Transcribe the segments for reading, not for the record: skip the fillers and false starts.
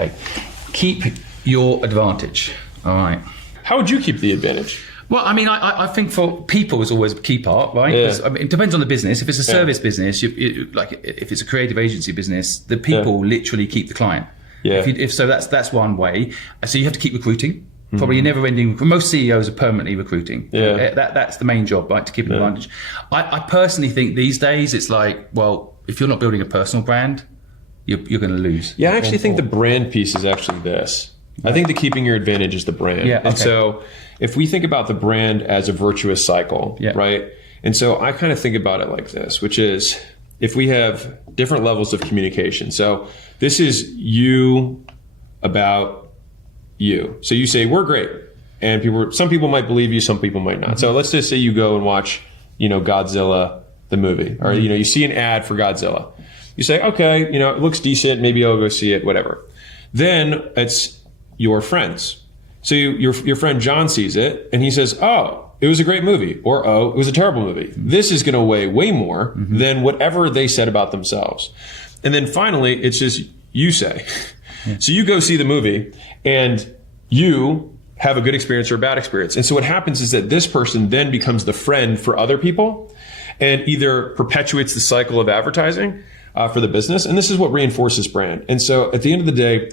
Okay. Keep your advantage. All right. How would you keep the advantage? Well, I mean, I think for people is always a key part, right? Yeah. I mean, it depends on the business. If it's a service business, like if it's a creative agency business, the people literally keep the client. Yeah. If so, that's one way. So you have to keep recruiting. Probably never ending. Most CEOs are permanently recruiting. Yeah. That's the main job, right? To keep an advantage. I personally think these days it's like, well, if you're not building a personal brand, you're going to lose. Yeah, I actually think the brand piece is actually this. I think the keeping your advantage is the brand. Yeah, okay. And so if we think about the brand as a virtuous cycle, right? And so I kind of think about it like this, which is if we have different levels of communication. So this is you about you. So you say, we're great. And some people might believe you, some people might not. So let's just say you go and watch, Godzilla, the movie, or, you see an ad for Godzilla. You say, okay, it looks decent. Maybe I'll go see it, whatever. Then it's your friends. So your friend John sees it and he says, oh, it was a great movie, or, oh, it was a terrible movie. This is going to weigh way more than whatever they said about themselves. And then finally, it's just you say. So you go see the movie and you have a good experience or a bad experience. And so what happens is that this person then becomes the friend for other people and either perpetuates the cycle of advertising for the business. And this is what reinforces brand. And so at the end of the day,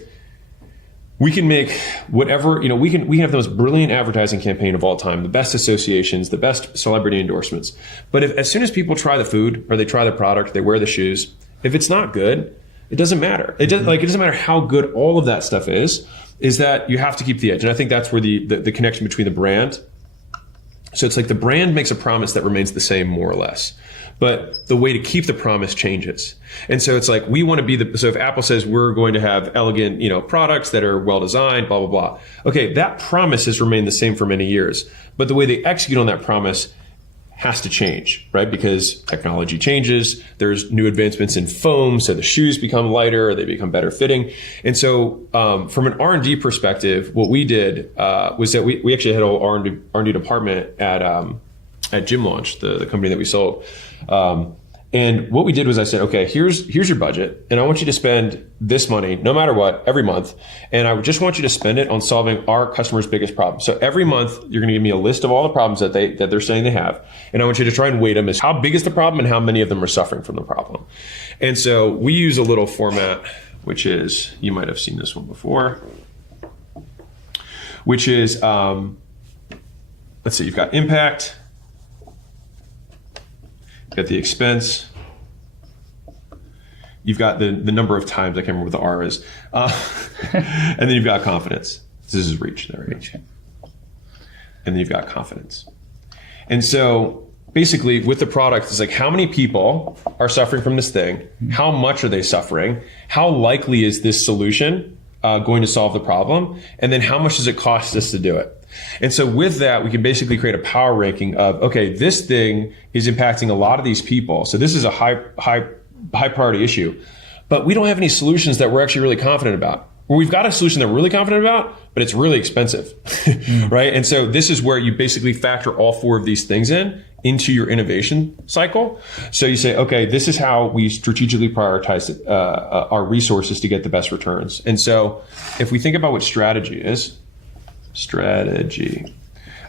we can make whatever, we can have the most brilliant advertising campaign of all time, the best associations, the best celebrity endorsements. But as soon as people try the food or they try the product, they wear the shoes, if it's not good, it doesn't matter. It doesn't matter how good all of that stuff is that you have to keep the edge. And I think that's where the connection between the brand. So it's like the brand makes a promise that remains the same more or less, but the way to keep the promise changes. And so it's like, we want to be so if Apple says we're going to have elegant, products that are well designed, blah, blah, blah. Okay. That promise has remained the same for many years, but the way they execute on that promise has to change, right? Because technology changes. There's new advancements in foam, so the shoes become lighter, or they become better fitting. And so, from an R&D perspective, what we did was that we actually had a whole R&D department at Gym Launch, the company that we sold. And what we did was I said, okay, here's your budget, and I want you to spend this money, no matter what, every month. And I just want you to spend it on solving our customers' biggest problems. So every month, you're going to give me a list of all the problems that they're saying they have. And I want you to try and weight them as how big is the problem and how many of them are suffering from the problem. And so we use a little format, which is, you might have seen this one before, which is, let's see, you've got impact, got the expense. You've got the number of times, I can't remember what the R is. And then you've got confidence. This is reach there, right? And then you've got confidence. And so basically with the product, it's like, how many people are suffering from this thing? How much are they suffering? How likely is this solution going to solve the problem? And then how much does it cost us to do it? And so with that, we can basically create a power ranking of, okay, this thing is impacting a lot of these people. So this is a high priority issue, but we don't have any solutions that we're actually really confident about. Well, we've got a solution that we're really confident about, but it's really expensive, right? And so this is where you basically factor all four of these things into your innovation cycle. So you say, okay, this is how we strategically prioritize our resources to get the best returns. And so if we think about what strategy is,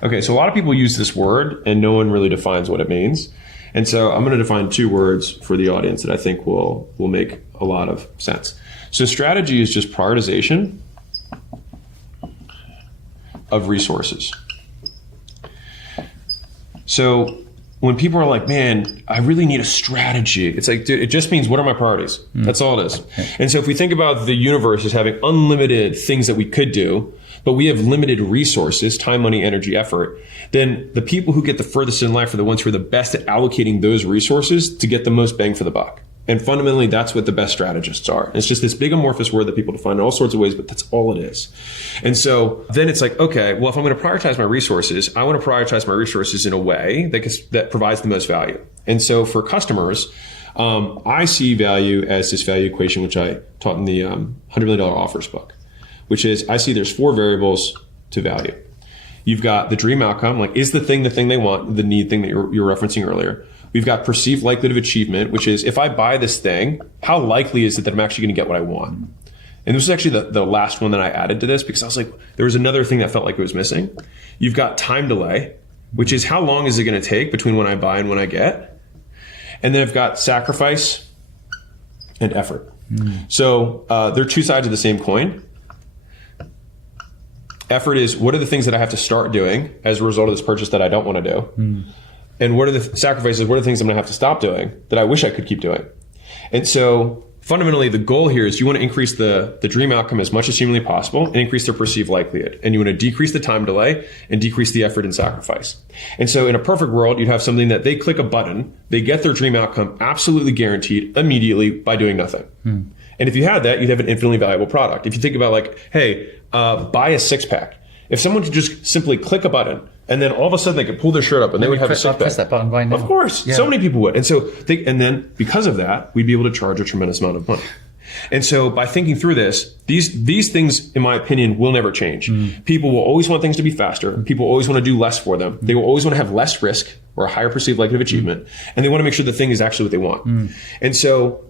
okay, so a lot of people use this word and no one really defines what it means. And so I'm going to define two words for the audience that I think will make a lot of sense. So strategy is just prioritization of resources. So when people are like, man, I really need a strategy, it's like, dude, it just means, what are my priorities? That's all it is. Okay. And so if we think about the universe as having unlimited things that we could do, but we have limited resources, time, money, energy, effort, then the people who get the furthest in life are the ones who are the best at allocating those resources to get the most bang for the buck. And fundamentally, that's what the best strategists are. It's just this big amorphous word that people define in all sorts of ways, but that's all it is. And so then it's like, okay, well, if I'm going to prioritize my resources, I want to prioritize my resources in a way that provides the most value. And so for customers, I see value as this value equation, which I taught in the $100 Million Offers book, which is, I see there's 4 variables to value. You've got the dream outcome, like, is the thing they want, the need thing that you're referencing earlier. We've got perceived likelihood of achievement, which is, if I buy this thing, how likely is it that I'm actually going to get what I want? And this was actually the last one that I added to this because I was like, there was another thing that felt like it was missing. You've got time delay, which is how long is it going to take between when I buy and when I get? And then I've got sacrifice and effort. So they're two sides of the same coin. Effort is what are the things that I have to start doing as a result of this purchase that I don't want to do? And what are the sacrifices? What are the things I'm going to have to stop doing that I wish I could keep doing? And so fundamentally, the goal here is you want to increase the dream outcome as much as humanly possible and increase their perceived likelihood. And you want to decrease the time delay and decrease the effort and sacrifice. And so in a perfect world, you'd have something that they click a button, they get their dream outcome absolutely guaranteed immediately by doing nothing. And if you had that, you'd have an infinitely valuable product. If you think about like, hey, buy a six pack. If someone could just simply click a button and then all of a sudden they could pull their shirt up and they would have a six pack. Press that button right now. Of course. Yeah. So many people would. And so and then because of that, we'd be able to charge a tremendous amount of money. And so by thinking through this, these things, in my opinion, will never change. People will always want things to be faster. People always want to do less for them. They will always want to have less risk or a higher perceived likelihood of achievement. And they want to make sure the thing is actually what they want. And so,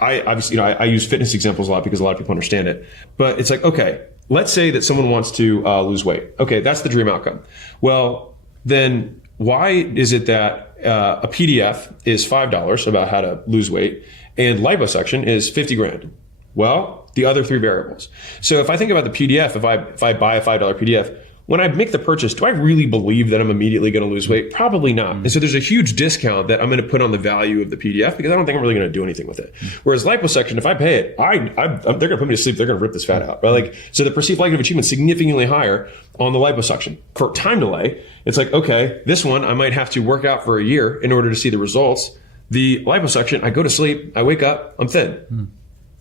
I obviously, I use fitness examples a lot because a lot of people understand it. But it's like, okay, let's say that someone wants to lose weight. Okay, that's the dream outcome. Well, then why is it that a PDF is $5 about how to lose weight and liposuction is 50 grand? Well, the other three variables. So if I think about the PDF, if I buy a $5 PDF, when I make the purchase, do I really believe that I'm immediately going to lose weight? Probably not. And so there's a huge discount that I'm going to put on the value of the PDF because I don't think I'm really going to do anything with it. Whereas liposuction, if I pay it, they're going to put me to sleep. They're going to rip this fat out, right? Like, so the perceived likelihood of achievement is significantly higher on the liposuction. For time delay, it's like, okay, this one I might have to work out for a year in order to see the results. The liposuction, I go to sleep, I wake up, I'm thin.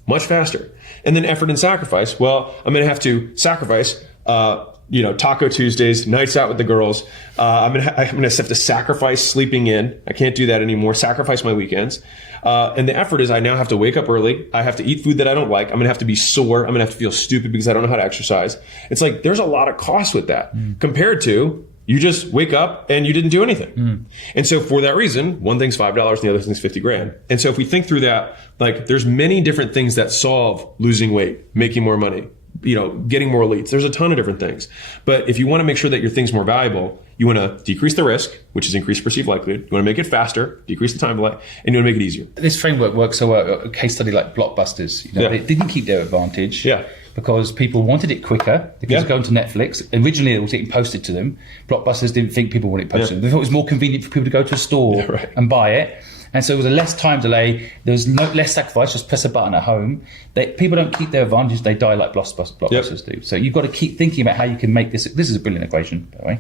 Much faster. And then effort and sacrifice. Well, I'm going to have to sacrifice, Taco Tuesdays, nights out with the girls. I'm gonna have to sacrifice sleeping in. I can't do that anymore. Sacrifice my weekends. And the effort is I now have to wake up early. I have to eat food that I don't like. I'm gonna have to be sore. I'm gonna have to feel stupid because I don't know how to exercise. It's like there's a lot of cost with that compared to you just wake up and you didn't do anything. And so for that reason, one thing's $5 and the other thing's 50 grand. And so if we think through that, like there's many different things that solve losing weight, making more money, getting more leads. There's a ton of different things. But if you want to make sure that your thing's more valuable, you want to decrease the risk, which is increase perceived likelihood. You want to make it faster, decrease the time delay, and you want to make it easier. This framework works so well. A case study like Blockbusters, they didn't keep their advantage. Because people wanted it quicker. Because going to Netflix, originally it was getting posted to them. Blockbusters didn't think people wanted it posted to them. They thought it was more convenient for people to go to a store and buy it. And so it was a less time delay. There was less sacrifice. Just press a button at home. People don't keep their advantage. They die like Blockbusters do. So you've got to keep thinking about how you can make this. This is a brilliant equation, by the way.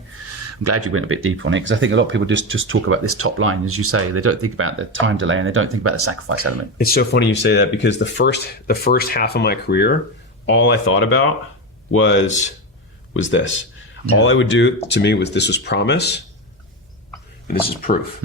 I'm glad you went a bit deeper on it because I think a lot of people just talk about this top line, as you say. They don't think about the time delay and they don't think about the sacrifice element. It's so funny you say that because the first half of my career, all I thought about was this. All I would do to me was this was promise and this is proof.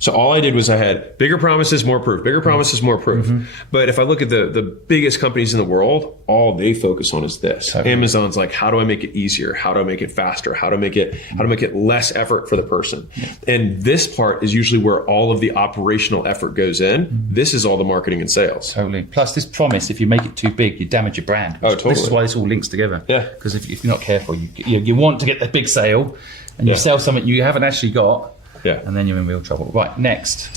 So all I did was I had bigger promises, more proof, bigger promises, more proof. But if I look at the biggest companies in the world, all they focus on is this. Amazon's like, how do I make it easier? How do I make it faster? How to make it less effort for the person? And this part is usually where all of the operational effort goes in. This is all the marketing and sales. Totally. Plus this promise, if you make it too big, you damage your brand. Oh, totally. This is why this all links together. Because if you're not careful, you want to get the big sale and you sell something you haven't actually got. And then you're in real trouble. Right, next.